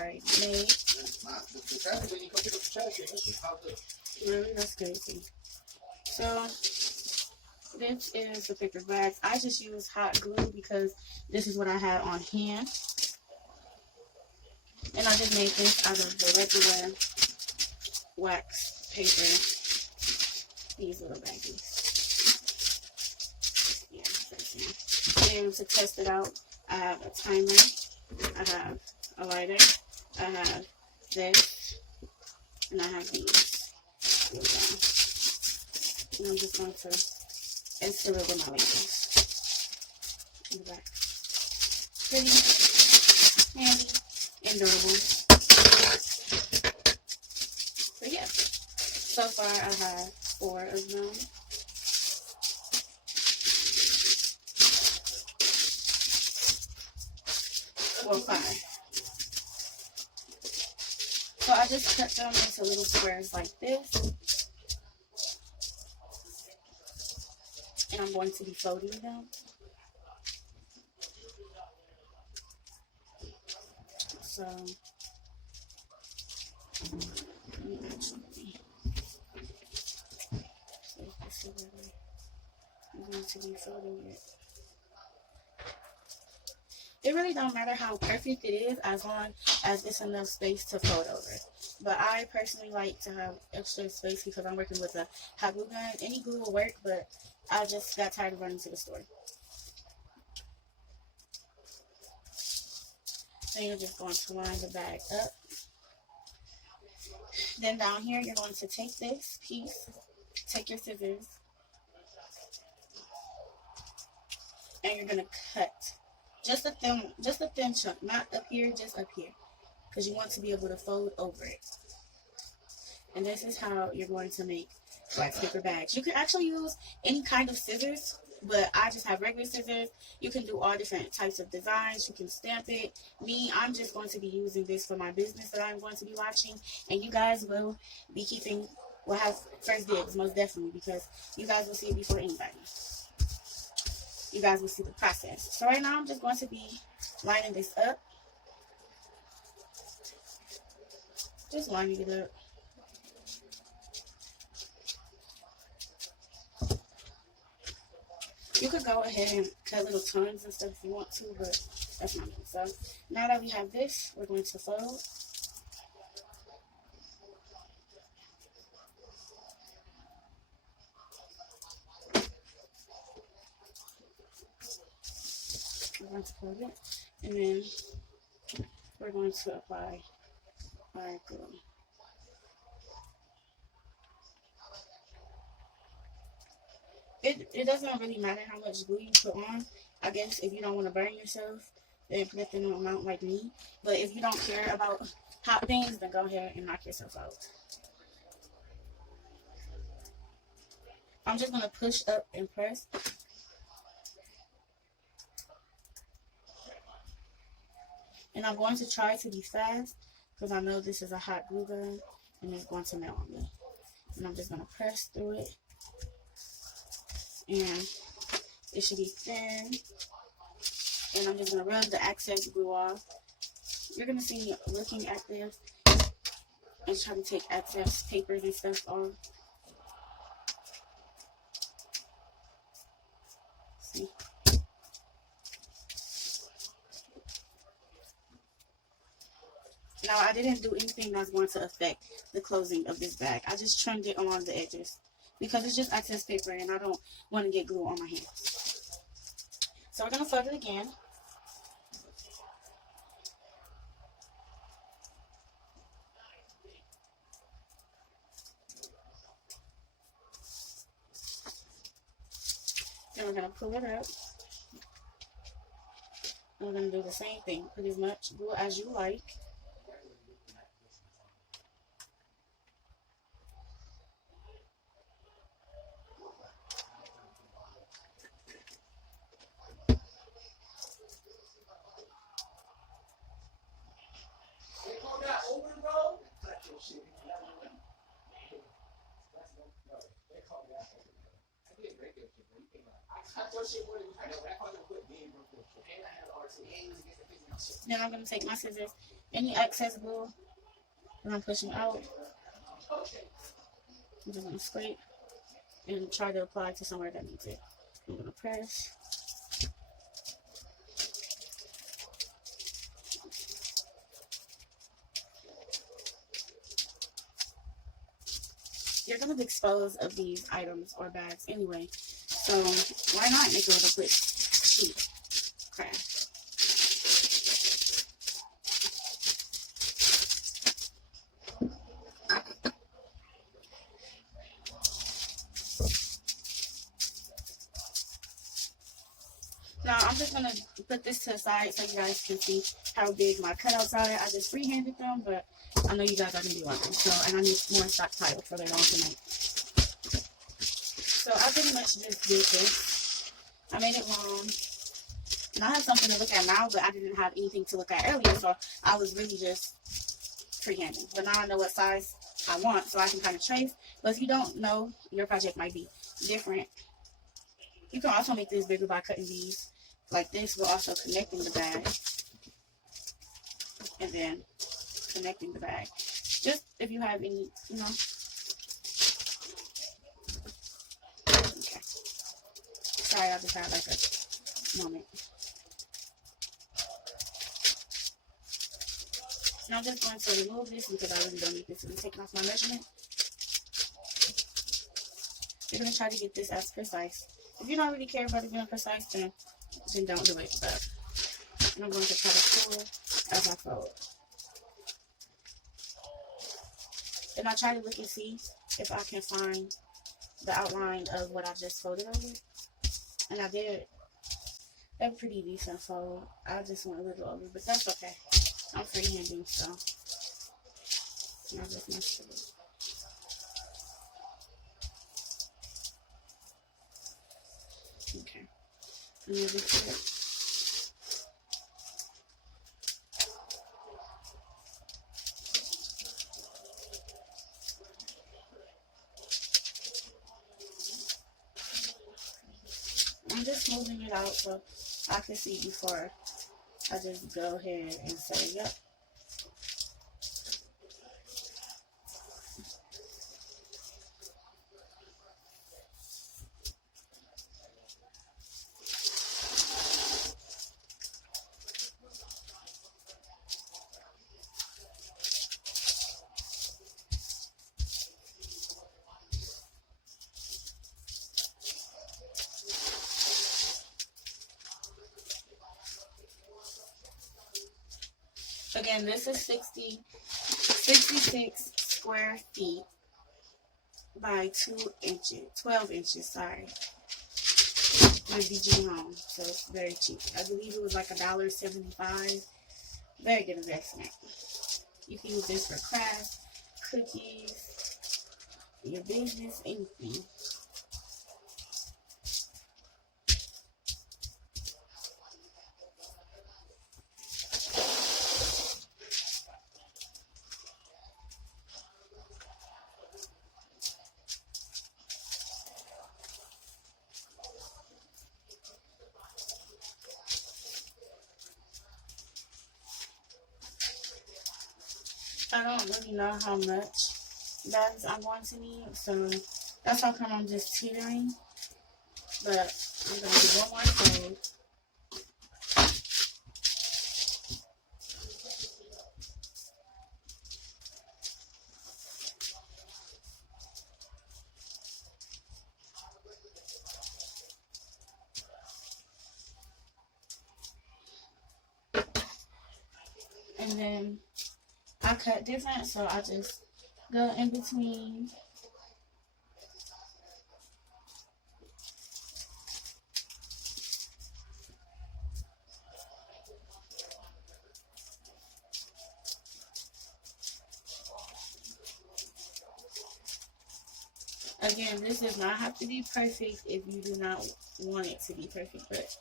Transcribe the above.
already made. Really, that's crazy. So this is the paper bags. I just use hot glue because this is what I had on hand. And I just made this out of the regular wax paper. These little baggies. Yeah, and to test it out, I have a timer. I have a lighter. I have this. And I have these. And I'm just going to insert it with my labels in the back. Pretty, handy, and durable. So yeah, so far I have 4 of them. Or 5. So I just cut them into little squares like this. And I'm going to be folding them. So, let me actually, I'm going to be folding it. It really don't matter how perfect it is as long as it's enough space to fold over. But I personally like to have extra space because I'm working with a hot glue gun. Any glue will work, but I just got tired of running to the store. Then you're just going to line the bag up. Then down here, you're going to take this piece, take your scissors, and you're going to cut just a thin chunk, not up here, just up here, because you want to be able to fold over it. And this is how you're going to make wax paper bags. You can actually use any kind of scissors, but I just have regular scissors. You can do all different types of designs. You can stamp it. Me, I'm just going to be using this for my business that I'm going to be launching, and you guys will be will have first dibs, most definitely, because you guys will see it before anybody. You guys will see the process. So right now, I'm just going to be lining this up. Just lining it up. You could go ahead and cut little tongues and stuff if you want to, but that's not me. So now that we have this, we're going to fold. We're going to fold it, and then we're going to apply our glue. It doesn't really matter how much glue you put on. I guess if you don't want to burn yourself, then put the amount like me. But if you don't care about hot things, then go ahead and knock yourself out. I'm just going to push up and press. And I'm going to try to be fast because I know this is a hot glue gun and it's going to melt on me. And I'm just going to press through it. And it should be thin. And I'm just going to rub the excess glue off. You're going to see me looking at this and try to take excess papers and stuff off. See? Now, I didn't do anything that's going to affect the closing of this bag. I just trimmed it along the edges because it's just excess paper and I don't want to get glue on my hands. So we're going to fold it again. Then we're going to pull it up. And we're going to do the same thing. Put as much glue as you like. Then I'm going to take my scissors Any excess glue that I'm pushing out, I'm just going to scrape and try to apply to somewhere that needs it. I'm going to press. You're going to be exposed of these items or bags anyway, so why not make a little quick cheap craft? Now I'm just going to put this to the side so you guys can see how big my cutouts are. I just freehanded them, but I know you guys are going to be watching, so, and I need more stockpile for later on tonight. So I pretty much just did this. I made it long. And I have something to look at now, but I didn't have anything to look at earlier, so I was really just freehanding. But now I know what size I want, so I can kind of trace. But if you don't know, your project might be different. You can also make this bigger by cutting these like this. We're also connecting the bag. And then connecting the bag. Just if you have any, you know. Okay. Sorry, I just had like a moment. And I'm just going to remove this because I really don't need this to be taken off my measurement. You're going to try to get this as precise. If you don't really care about it being precise, then don't do it. But I'm going to try to pull as I fold. And I try to look and see if I can find the outline of what I just folded over. And I did a pretty decent fold. I just went a little over, but that's okay. I'm freehanding, so I just messed with it. Okay. And then this is it. I'm just moving it out so I can see before I just go ahead and say, yep. Again, this is 66 square feet by 12 inches, sorry. My BG home, so it's very cheap. I believe it was like $1.75. Very good investment. You can use this for crafts, cookies, your business, anything. I don't really know how much bags I'm going to need, so that's how come I'm just teetering. But I'm going to do one more fold. And then I cut different, so I just go in between. Again, this does not have to be perfect if you do not want it to be perfect, but